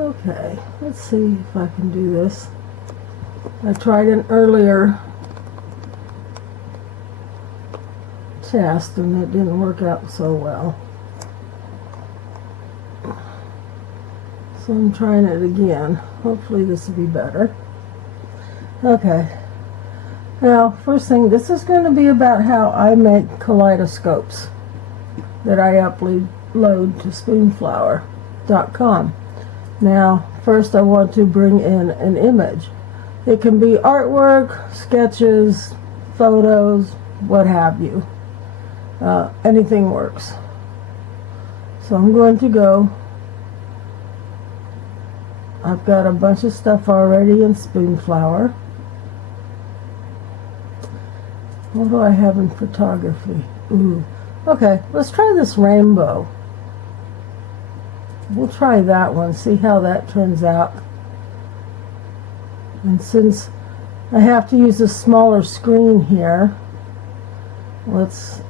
Okay, let's see if I can do this. I tried an earlier test and it didn't work out so well. So I'm trying it again. Hopefully this will be better. Okay. Now, first thing, this is going to be about how I make kaleidoscopes that I upload to Spoonflower.com. Now, first I want to bring in an image. It can be artwork, sketches, photos, what have you. Anything works. So I'm going to go. I've got a bunch of stuff already in Spoonflower. What do I have in photography? Ooh. Okay, let's try this rainbow. We'll try that one, see how that turns out. And since I have to use a smaller screen here, let's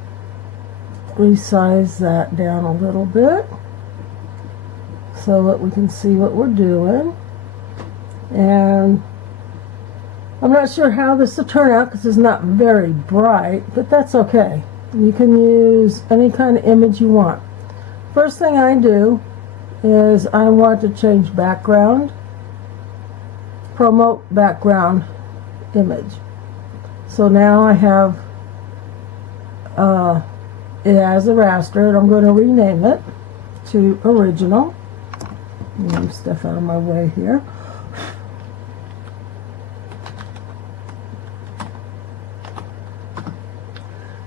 resize that down a little bit so that we can see what we're doing. And I'm not sure how this will turn out because it's not very bright, but that's okay. You can use any kind of image you want. First thing I do is I want to change background, promote background image. So now I have it as a raster, and I'm going to rename it to original. Move stuff out of my way here.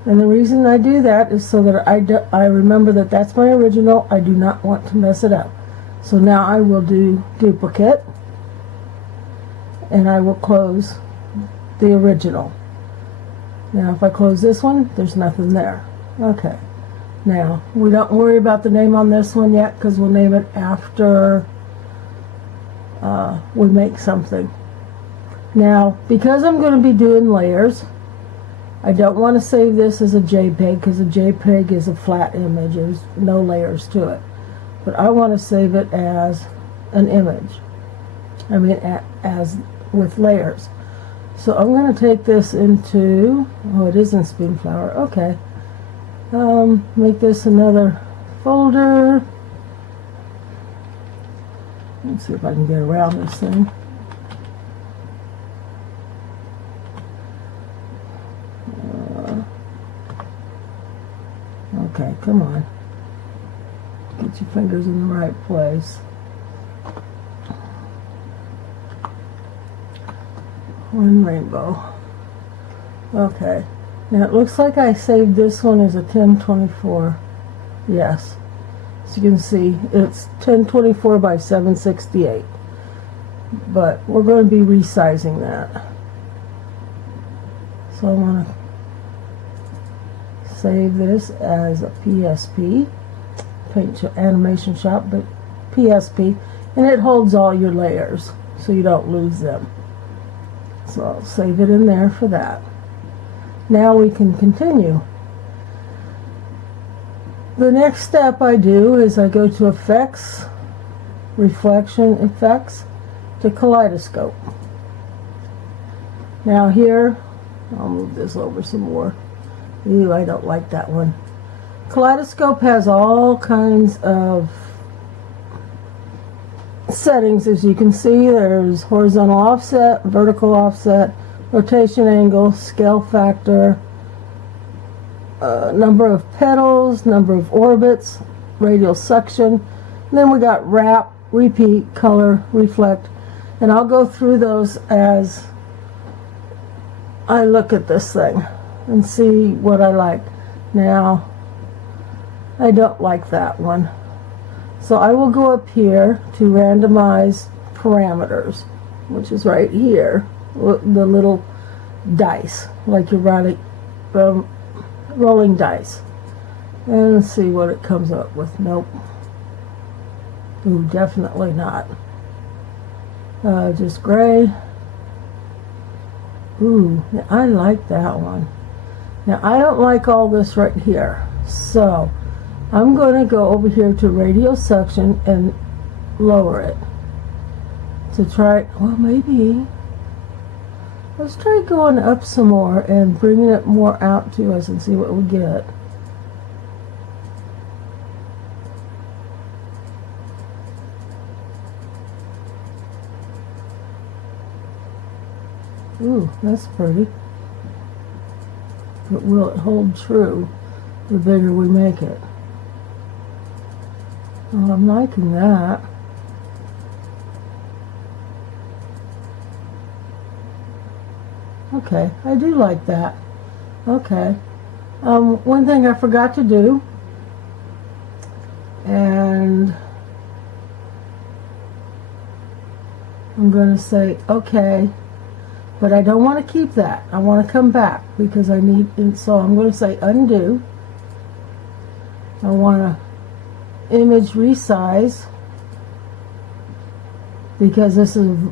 And the reason I do that is so that I remember that that's my original. I do not want to mess it up. So now I will do duplicate, and I will close the original. Now if I close this one, there's nothing there. Okay. Now, we don't worry about the name on this one yet because we'll name it after we make something. Now, because I'm going to be doing layers, I don't want to save this as a JPEG because a JPEG is a flat image. There's no layers to it. But I want to save it as an image. I mean, as with layers. So I'm going to take this into, oh, it is in Spoonflower. Okay. Make this another folder. Let's see if I can get around this thing. Okay, come on. Get your fingers in the right place. One rainbow. Okay. Now it looks like I saved this one as a 1024. Yes. As you can see, it's 1024 by 768. But we're going to be resizing that. So I want to save this as a PSP, PaintShop Animation Shop, but PSP, and it holds all your layers so you don't lose them. So I'll save it in there for that. Now we can continue. The next step I do is I go to Effects, Reflection Effects, to Kaleidoscope. Now here, I'll move this over some more. Ew, I don't like that one. Kaleidoscope has all kinds of settings. As you can see, there's horizontal offset, vertical offset, rotation angle, scale factor, number of petals, number of orbits, radial suction. And then we got wrap, repeat, color, reflect. And I'll go through those as I look at this thing and see what I like. Now, I don't like that one. So I will go up here to randomize parameters, which is right here, the little dice, like you're rolling dice. And see what it comes up with. Nope. Ooh, definitely not. Just gray. Ooh, I like that one. Now I don't like all this right here, so I'm going to go over here to radial suction and lower it. to try, well, maybe, let's try going up some more and bringing it more out to us and see what we get. Ooh, that's pretty. But will it hold true the bigger we make it? Oh, I'm liking that. Okay, I do like that. Okay. One thing I forgot to do, and I'm going to say, okay, but I don't want to keep that. I want to come back because I need, and so I'm going to say undo. I want to image resize because this is a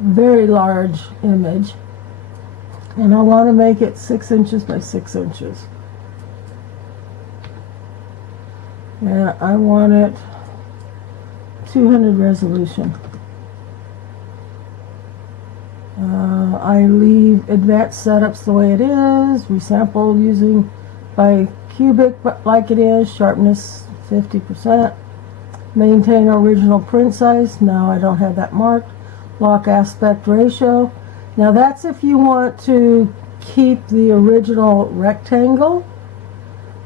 very large image, and I want to make it 6 inches by 6 inches. And I want it 200 resolution. I leave advanced setups the way it is, resample using by cubic like it is, sharpness 50%, maintain original print size, no, I don't have that marked, lock aspect ratio. Now that's if you want to keep the original rectangle,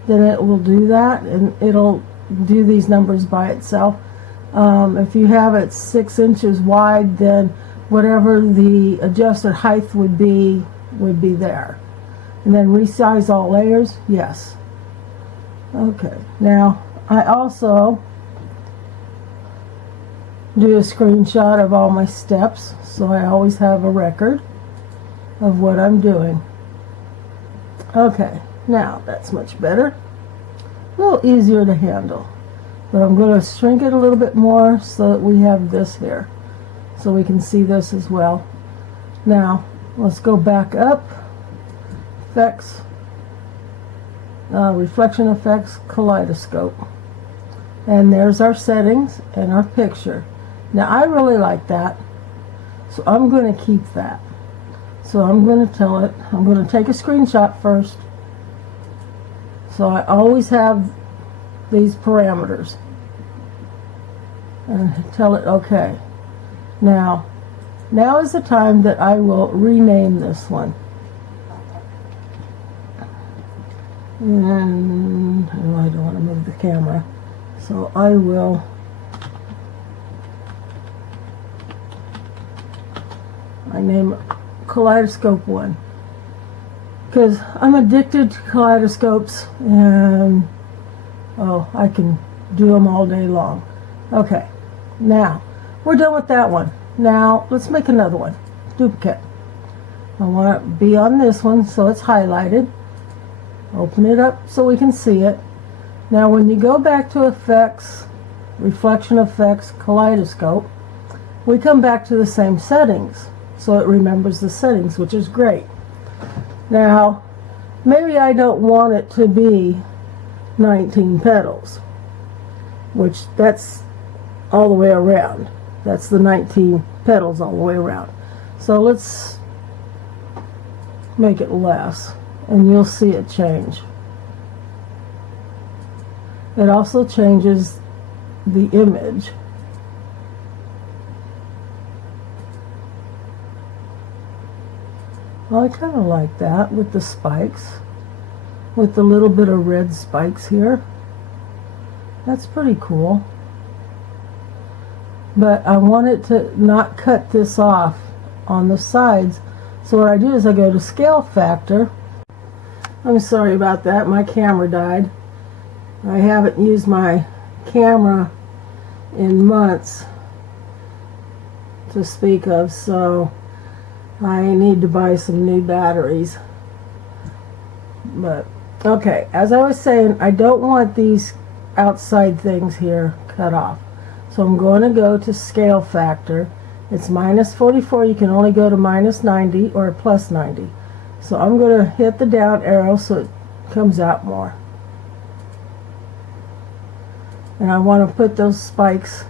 then it will do that and it'll do these numbers by itself. If you have it 6 inches wide, then whatever the adjusted height would be there. And then resize all layers, yes. Okay, now I also do a screenshot of all my steps, so I always have a record of what I'm doing. Okay, now that's much better. A little easier to handle. But I'm going to shrink it a little bit more so that we have this here, so we can see this as well. Now, let's go back up. Effects, reflection effects, kaleidoscope. And there's our settings and our picture. Now, I really like that, so I'm going to keep that. So I'm going to tell it, I'm going to take a screenshot first. So I always have these parameters. And tell it, okay. Now is the time that I will rename this one. And oh, I don't want to move the camera. So I will name it Kaleidoscope 1. Because I'm addicted to kaleidoscopes and oh, I can do them all day long. Okay, now we're done with that one. Now let's make another one. Duplicate. I want to be on this one so it's highlighted. Open it up so we can see it. Now when you go back to effects, reflection effects, kaleidoscope, we come back to the same settings. So it remembers the settings, which is great. Now, maybe I don't want it to be 19 petals, which that's all the way around. That's the 19 petals all the way around. So let's make it less, and you'll see it change. It also changes the image. Well, I kind of like that with the spikes, with the little bit of red spikes here. That's pretty cool. But I want it to not cut this off on the sides. So what I do is I go to scale factor. I'm sorry about that, my camera died. I haven't used my camera in months to speak of, so I need to buy some new batteries. But okay, as I was saying, I don't want these outside things here cut off. So I'm going to go to scale factor. It's minus 44. You can only go to minus 90 or plus 90. So I'm going to hit the down arrow so it comes out more. And I want to put those spikes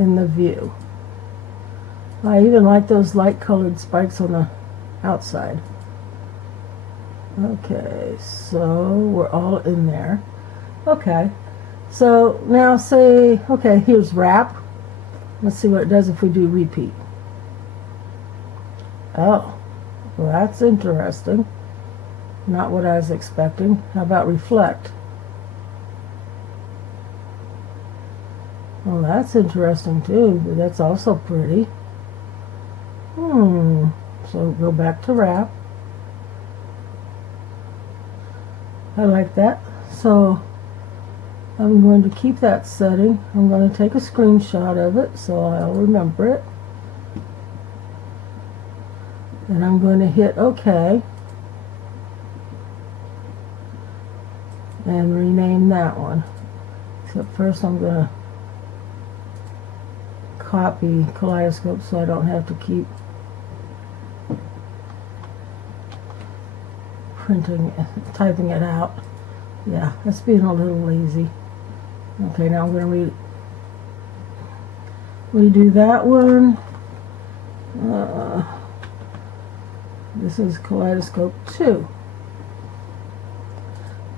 in the view. I even like those light colored spikes on the outside. Okay, so we're all in there. Okay, so now say, okay, here's wrap. Let's see what it does if we do repeat. Oh, well, that's interesting. Not what I was expecting. How about reflect? Well, that's interesting too, but that's also pretty. So go back to wrap. I like that. So I'm going to keep that setting. I'm going to take a screenshot of it so I'll remember it. And I'm going to hit OK. And rename that one. Except first I'm going to copy kaleidoscope so I don't have to keep typing it out. Yeah, that's being a little lazy. Okay, now I'm going to redo that one. This is kaleidoscope 2.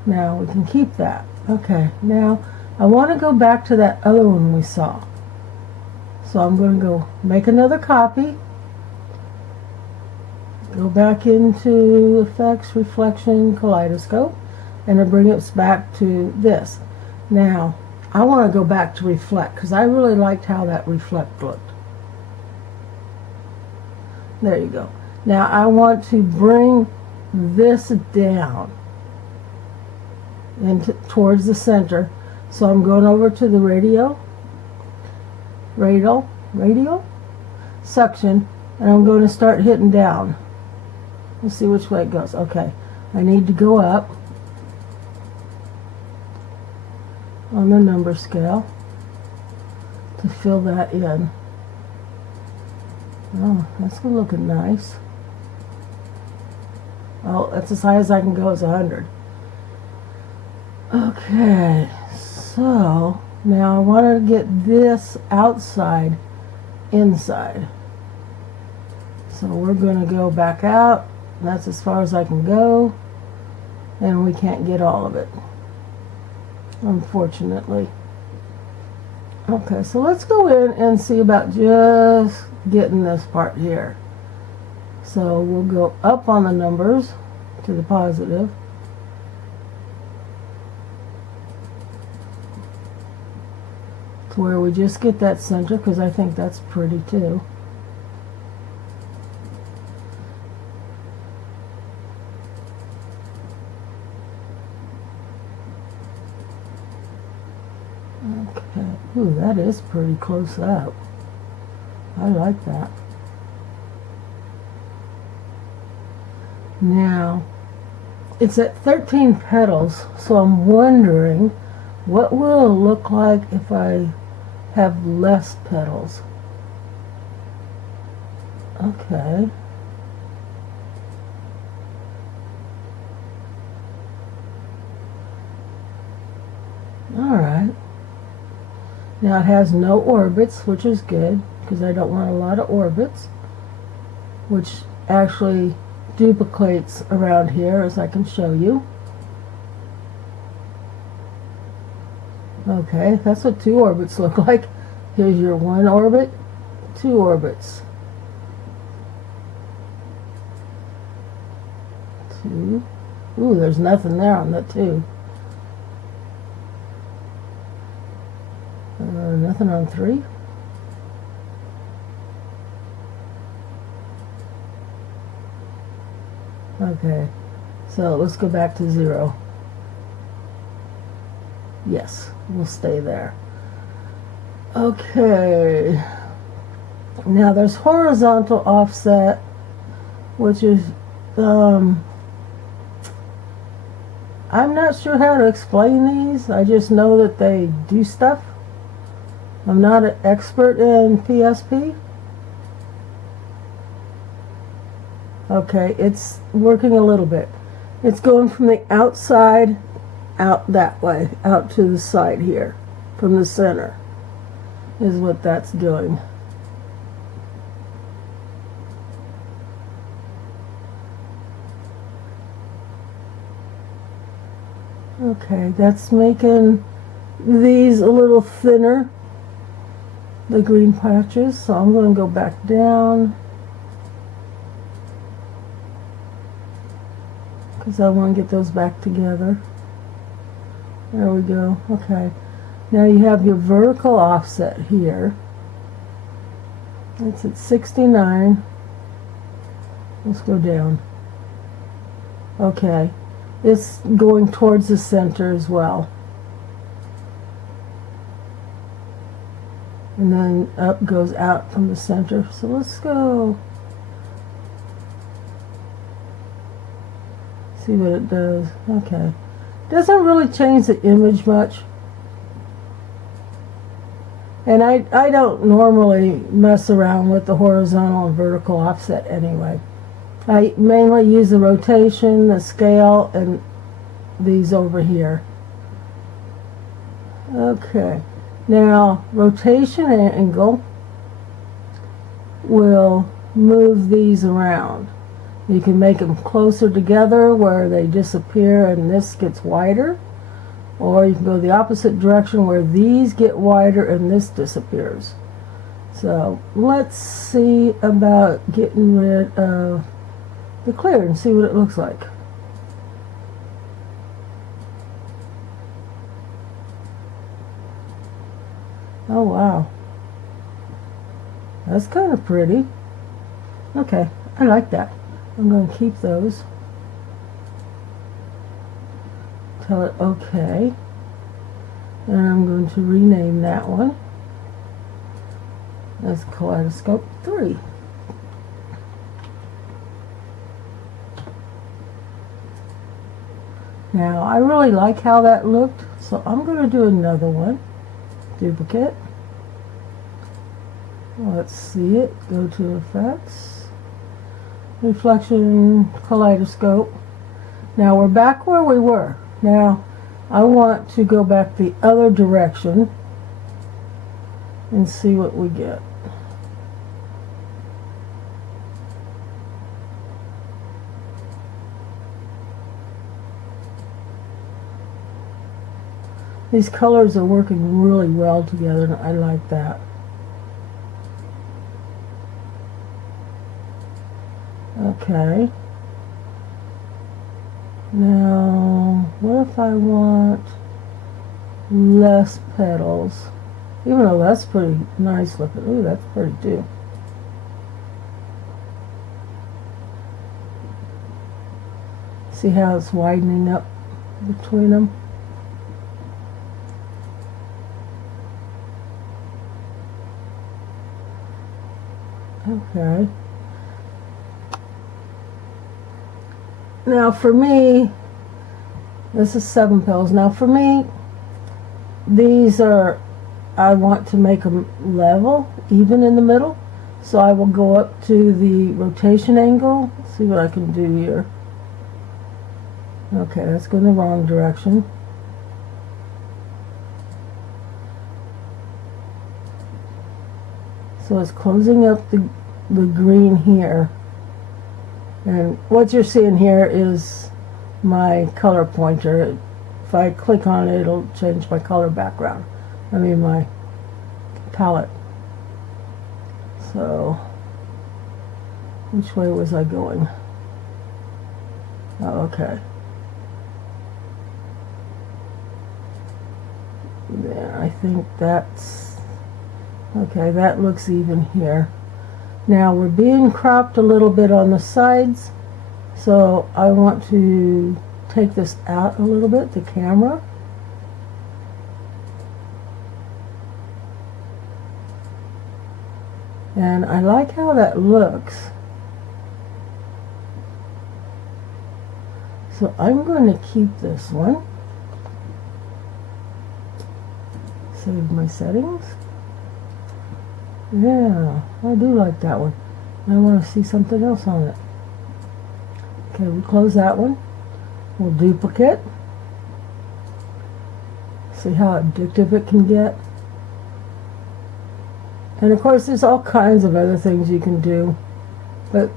Now we can keep that. Okay, now I want to go back to that other one we saw. So I'm going to go make another copy. Go back into Effects, Reflection, Kaleidoscope, and it brings us back to this. Now, I want to go back to Reflect because I really liked how that Reflect looked. There you go. Now, I want to bring this down and towards the center. So I'm going over to the radial section, and I'm going to start hitting down. Let's see which way it goes. Okay, I need to go up on the number scale to fill that in. Oh, that's looking nice. Oh, that's as high as I can go, is 100. Okay, so now I want to get this outside inside. So we're going to go back out. That's as far as I can go, and we can't get all of it, unfortunately. Okay, so let's go in and see about just getting this part here. So we'll go up on the numbers to the positive. To where we just get that center, because I think that's pretty too. Okay, ooh, that is pretty close up. I like that. Now, it's at 13 petals, so I'm wondering what will it look like if I have less petals. Okay. Alright. Now it has no orbits, which is good, because I don't want a lot of orbits, which actually duplicates around here, as I can show you. Okay, that's what 2 orbits look like. Here's your 1 orbit, 2 orbits. 2. Ooh, there's nothing there on the 2. Nothing on 3. Okay, so let's go back to 0. Yes, we'll stay there. Okay, now there's horizontal offset, which is I'm not sure how to explain these. I just know that they do stuff. I'm not an expert in PSP. Okay, it's working a little bit. It's going from the outside out that way, out to the side here, from the center. is what that's doing. Okay, that's making these a little thinner, the green patches, so I'm going to go back down because I want to get those back together. There we go. Okay, now you have your vertical offset here. It's at 69. Let's go down. Okay, it's going towards the center as well. And then up goes out from the center. So let's go see what it does. Okay. Doesn't really change the image much. And I don't normally mess around with the horizontal and vertical offset anyway. I mainly use the rotation, the scale, and these over here. Okay. Now, rotation angle will move these around. You can make them closer together where they disappear and this gets wider, or you can go the opposite direction where these get wider and this disappears. So let's see about getting rid of the clear and see what it looks like. Oh wow, that's kind of pretty. Okay, I like that. I'm going to keep those. Tell it okay. And I'm going to rename that one as Kaleidoscope 3. Now, I really like how that looked, so I'm going to do another one. Duplicate. Let's see it. Go to Effects. Reflection Kaleidoscope. Now we're back where we were. Now I want to go back the other direction and see what we get. These colors are working really well together and I like that. Okay. Now, what if I want less petals? Even though that's pretty nice looking. Ooh, that's pretty too. See how it's widening up between them? Okay. Now for me, this is 7 petals. Now for me, these are, I want to make them level, even in the middle. So I will go up to the rotation angle. See what I can do here. Okay, that's going the wrong direction. So it's closing up the green here. And what you're seeing here is my color pointer. If I click on it, it'll change my color background. I mean my palette. So, which way was I going? Oh, okay. There, I think that's okay. That looks even here. Now we're being cropped a little bit on the sides, so I want to take this out a little bit, the camera. And I like how that looks. So I'm going to keep this one. Save my settings. Yeah, I do like that one. I want to see something else on it. Okay, we close that one. We'll duplicate. See how addictive it can get? And of course there's all kinds of other things you can do, but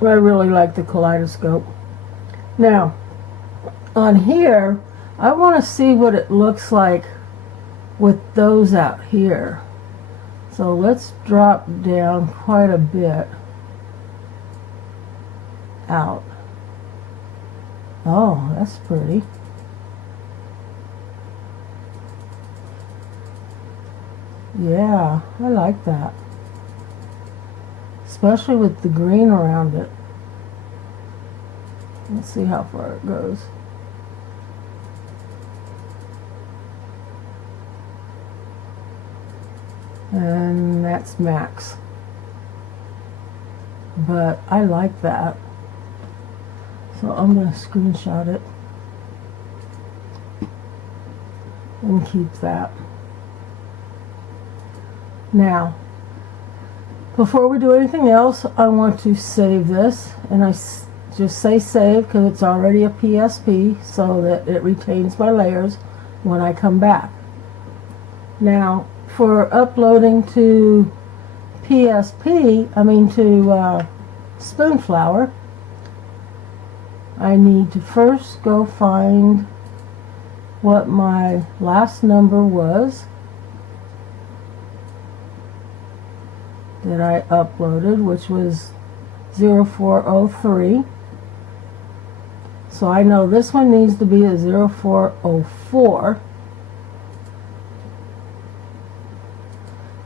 I really like the kaleidoscope. Now on here I want to see what it looks like with those out here. So let's drop down quite a bit out. Oh, that's pretty. Yeah, I like that. Especially with the green around it. Let's see how far it goes. And that's max. But I like that. So I'm going to screenshot it and keep that. Now, before we do anything else, I want to save this, and I just say save because it's already a PSP so that it retains my layers when I come back. Now, for uploading to to Spoonflower, I need to first go find what my last number was that I uploaded, which was 0403. So I know this one needs to be a 0404.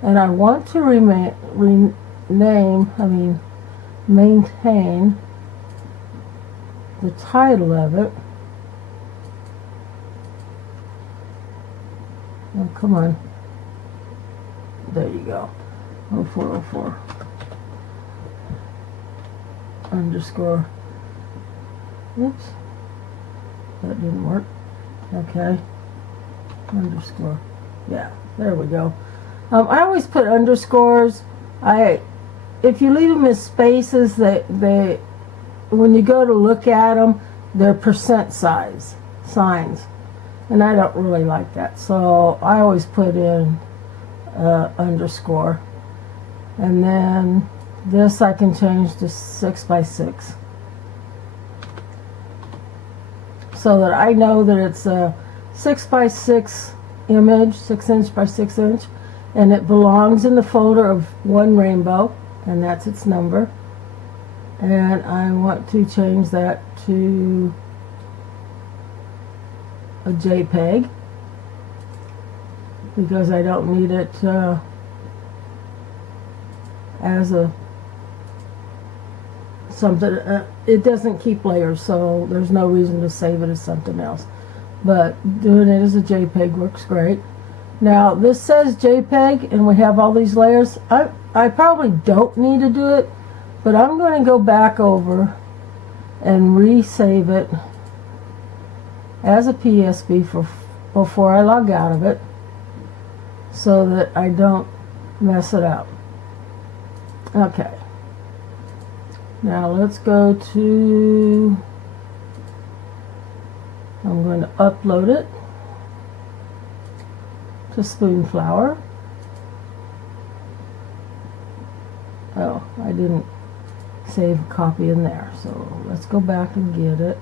And I want to maintain the title of it. Oh, come on. There you go. 0404 underscore. Oops. That didn't work. Okay. Underscore. Yeah, there we go. I always put underscores. If you leave them as spaces, they when you go to look at them, they're percent signs, and I don't really like that. So I always put in underscore, and then this I can change to 6x6, so that I know that it's a 6x6 image, 6" by 6". And it belongs in the folder of one rainbow, and that's its number. And I want to change that to a JPEG because I don't need it as a something. It doesn't keep layers, so there's no reason to save it as something else. But doing it as a JPEG works great. Now this says JPEG and we have all these layers. I probably don't need to do it, but I'm going to go back over and resave it as a PSP before I log out of it so that I don't mess it up. Okay. Now let's go to, I'm going to upload it to Spoonflower. Oh, I didn't save a copy in there, so let's go back and get it.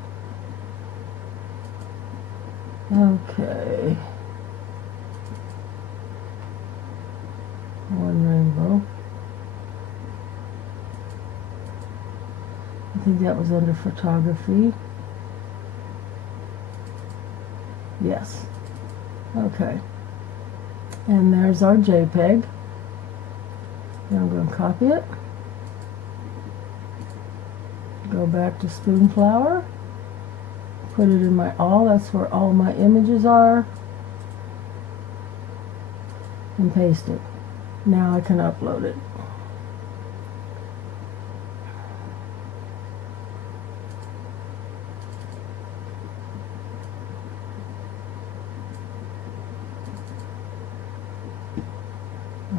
Okay. One rainbow. I think that was under photography. Yes. Okay. And there's our JPEG. Now I'm going to copy it. Go back to Spoonflower. Put it in my all. That's where all my images are. And paste it. Now I can upload it.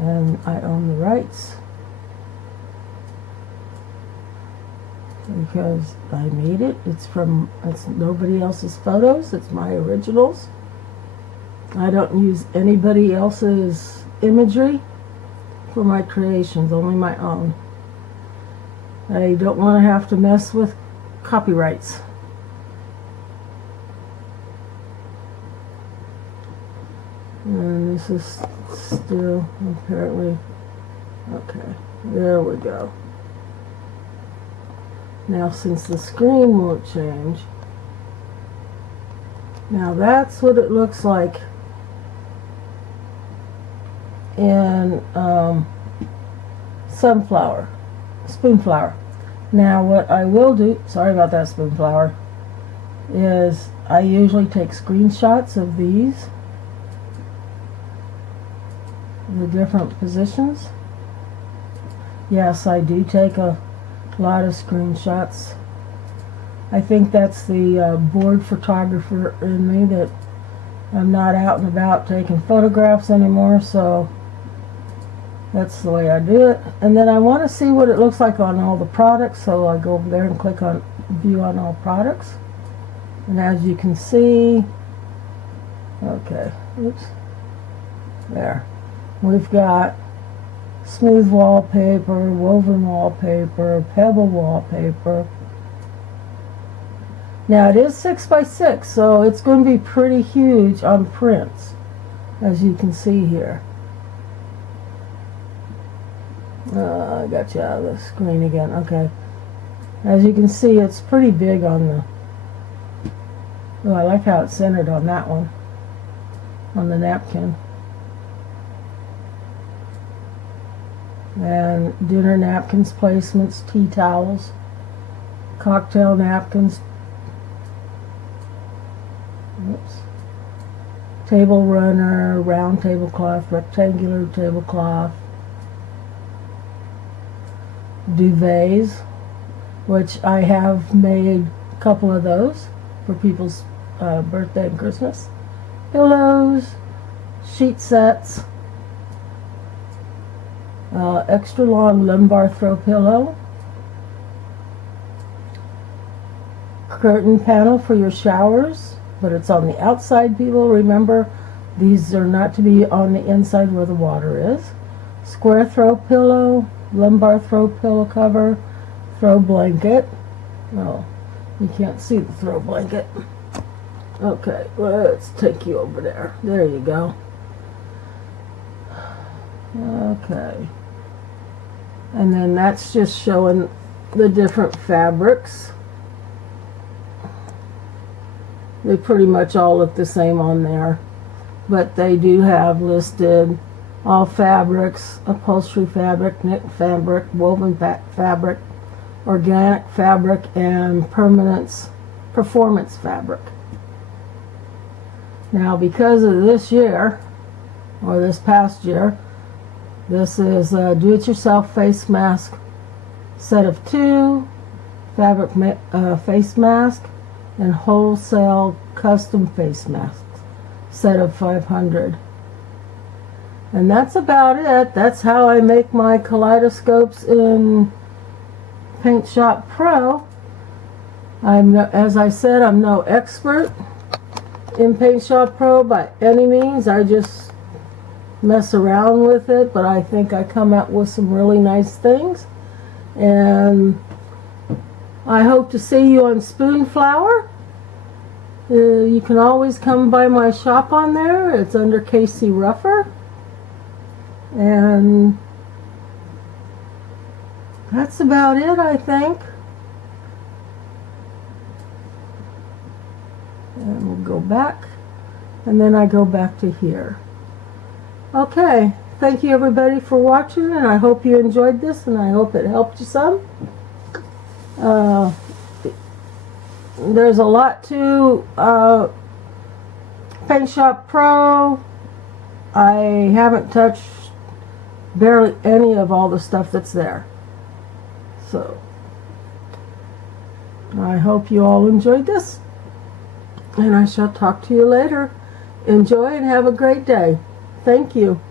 And I own the rights because I made it. It's nobody else's photos. It's my originals. I don't use anybody else's imagery. for my creations, only my own. I don't want to have to mess with copyrights. And this is still apparently, okay, there we go. Now since the screen won't change, now that's what it looks like in Spoonflower. Now what I will do, sorry about that, Spoonflower, is I usually take screenshots of these, the different positions. Yes, I do take a lot of screenshots. I think that's the board photographer in me, that I'm not out and about taking photographs anymore, so that's the way I do it. And then I want to see what it looks like on all the products, so I go over there and click on view on all products. And as you can see, okay, oops, there. We've got smooth wallpaper, woven wallpaper, pebble wallpaper. Now it is 6x6, so it's going to be pretty huge on prints, as you can see here. I got you out of the screen again. Okay. As you can see, it's pretty big on the... Oh, I like how it's centered on that one, on the napkin. And dinner napkins, placements, tea towels, cocktail napkins, oops, table runner, round tablecloth, rectangular tablecloth, duvets, which I have made a couple of those for people's birthday and Christmas, pillows, sheet sets, extra long lumbar throw pillow, curtain panel for your showers, but it's on the outside, people. Remember, these are not to be on the inside where the water is. Square throw pillow, lumbar throw pillow cover, throw blanket. Oh, you can't see the throw blanket. Okay, let's take you over there. There you go. Okay. And then that's just showing the different fabrics. They pretty much all look the same on there, but they do have listed all fabrics: upholstery fabric, knit fabric, woven fabric, organic fabric, and performance fabric. Now, because of this year, or this past year, this is a do-it-yourself face mask set of 2, fabric face mask, and wholesale custom face masks set of 500. And that's about it. That's how I make my kaleidoscopes in PaintShop Pro. As I said, I'm no expert in PaintShop Pro by any means. I just mess around with it, but I think I come out with some really nice things. And I hope to see you on Spoonflower. You can always come by my shop on there. It's under Kaycy Ruffer. And that's about it, I think. And we'll go back. And then I go back to here. Okay, thank you everybody for watching, and I hope you enjoyed this, and I hope it helped you some. There's a lot to PaintShop Pro. I haven't touched barely any of all the stuff that's there. So, I hope you all enjoyed this, and I shall talk to you later. Enjoy and have a great day. Thank you.